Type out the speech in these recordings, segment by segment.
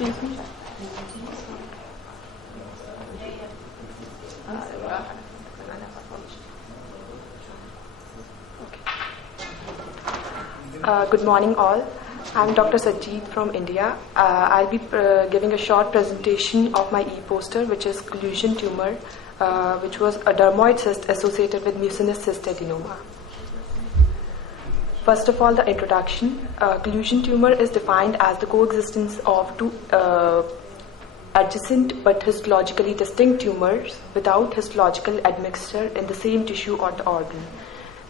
Excuse me. Good morning all. I'm Dr. Saddie from India. I'll be giving a short presentation of my e-poster, which is collusion tumor, which was a dermoid cyst associated with mucinous cystadenoma. First of all, the introduction. Collusion tumor is defined as the coexistence of two adjacent but histologically distinct tumors without histological admixture in the same tissue or the organ.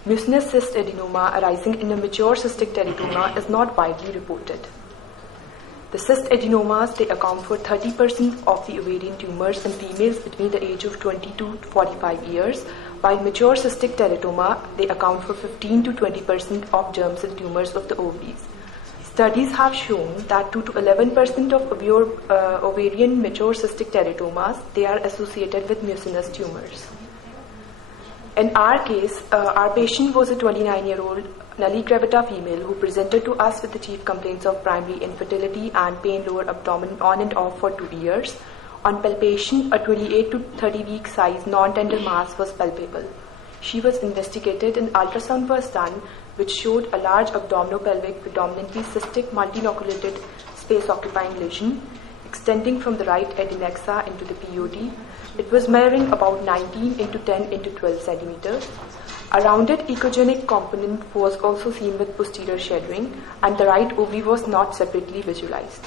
Mucinous cystadenoma arising in a mature cystic teratoma is not widely reported. The cystadenomas, they account for 30% of the ovarian tumors in females between the age of 20 to 45 years, while mature cystic teratoma, they account for 15 to 20% of germ cell tumors of the ovaries. Studies have shown that 2 to 11% of ovarian mature cystic teratomas, they are associated with mucinous tumors. In our case, our patient was a 29-year-old nulli gravida female who presented to us with the chief complaints of primary infertility and pain lower abdomen on and off for 2 years. On palpation, a 28 to 30 week size non-tender mass was palpable. She was investigated and ultrasound was done, which showed a large abdominopelvic, predominantly cystic multinoculated space-occupying lesion extending from the right adnexa into the POD. It was measuring about 19 into 10 into 12 centimeters. A rounded echogenic component was also seen with posterior shadowing, and the right ovary was not separately visualized.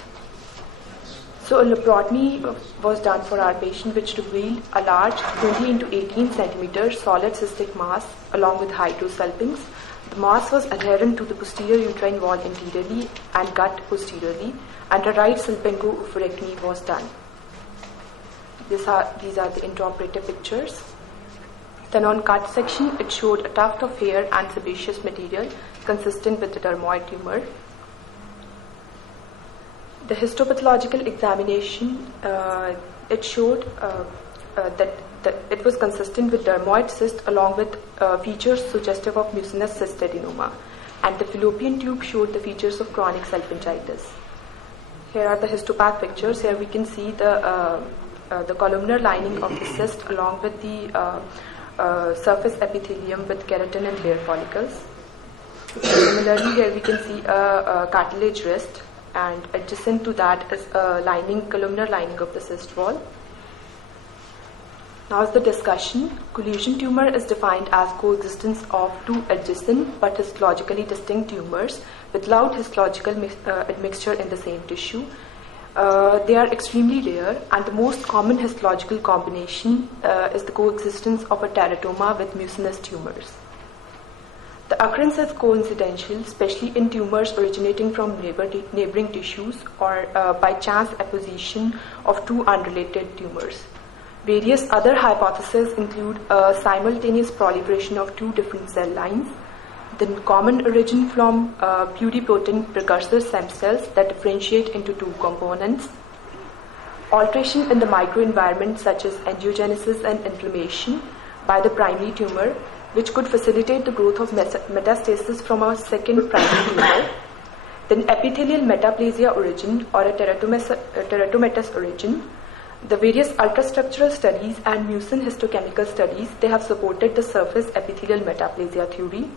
So a laparotomy was done for our patient, which revealed a large 20 into 18 centimeters solid cystic mass along with hydrosalpinx. The mass was adherent to the posterior uterine wall anteriorly and gut posteriorly, and a right salpingo-oophorectomy was done. These are the intraoperative pictures. Then on cut section, it showed a tuft of hair and sebaceous material consistent with the dermoid tumor. The histopathological examination, it showed that it was consistent with dermoid cyst along with features suggestive of mucinous cystadenoma, and the fallopian tube showed the features of chronic salpingitis. Here are the histopath pictures. Here we can see the columnar lining of the cyst along with the surface epithelium with keratin and hair follicles. Similarly, here we can see a cartilage wrist, and adjacent to that is a columnar lining of the cyst wall. Now is the discussion. Collusion tumor is defined as coexistence of two adjacent but histologically distinct tumors without histological admixture in the same tissue. They are extremely rare, and the most common histological combination is the coexistence of a teratoma with mucinous tumors. The occurrence is coincidental, especially in tumors originating from neighboring tissues or by chance apposition of two unrelated tumors. Various other hypotheses include a simultaneous proliferation of two different cell lines, the common origin from pluripotent precursor stem cells that differentiate into two components, alteration in the microenvironment such as angiogenesis and inflammation by the primary tumor, which could facilitate the growth of metastasis from a second primary tumor, then epithelial metaplasia origin or a teratomatous origin. The various ultrastructural studies and mucin histochemical studies, they have supported the surface epithelial metaplasia theory.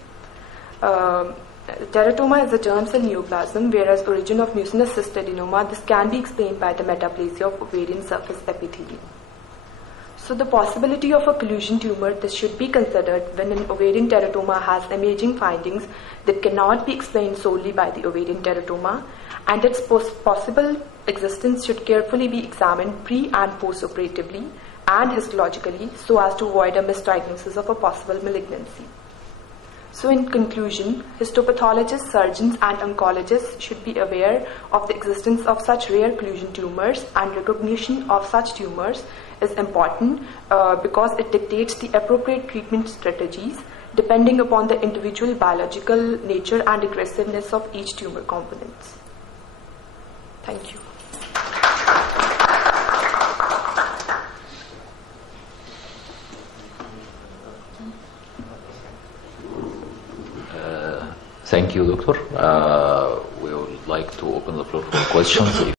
Teratoma is a germ cell neoplasm, whereas origin of mucinous cystadenoma, this can be explained by the metaplasia of ovarian surface epithelium. So the possibility of a collusion tumor, this should be considered when an ovarian teratoma has imaging findings that cannot be explained solely by the ovarian teratoma, and its possible existence should carefully be examined pre and post-operatively and histologically so as to avoid a misdiagnosis of a possible malignancy. So in conclusion, histopathologists, surgeons and oncologists should be aware of the existence of such rare collusion tumors, and recognition of such tumors is important because it dictates the appropriate treatment strategies depending upon the individual biological nature and aggressiveness of each tumor components. Thank you. Thank you, Doctor. We would like to open the floor for questions.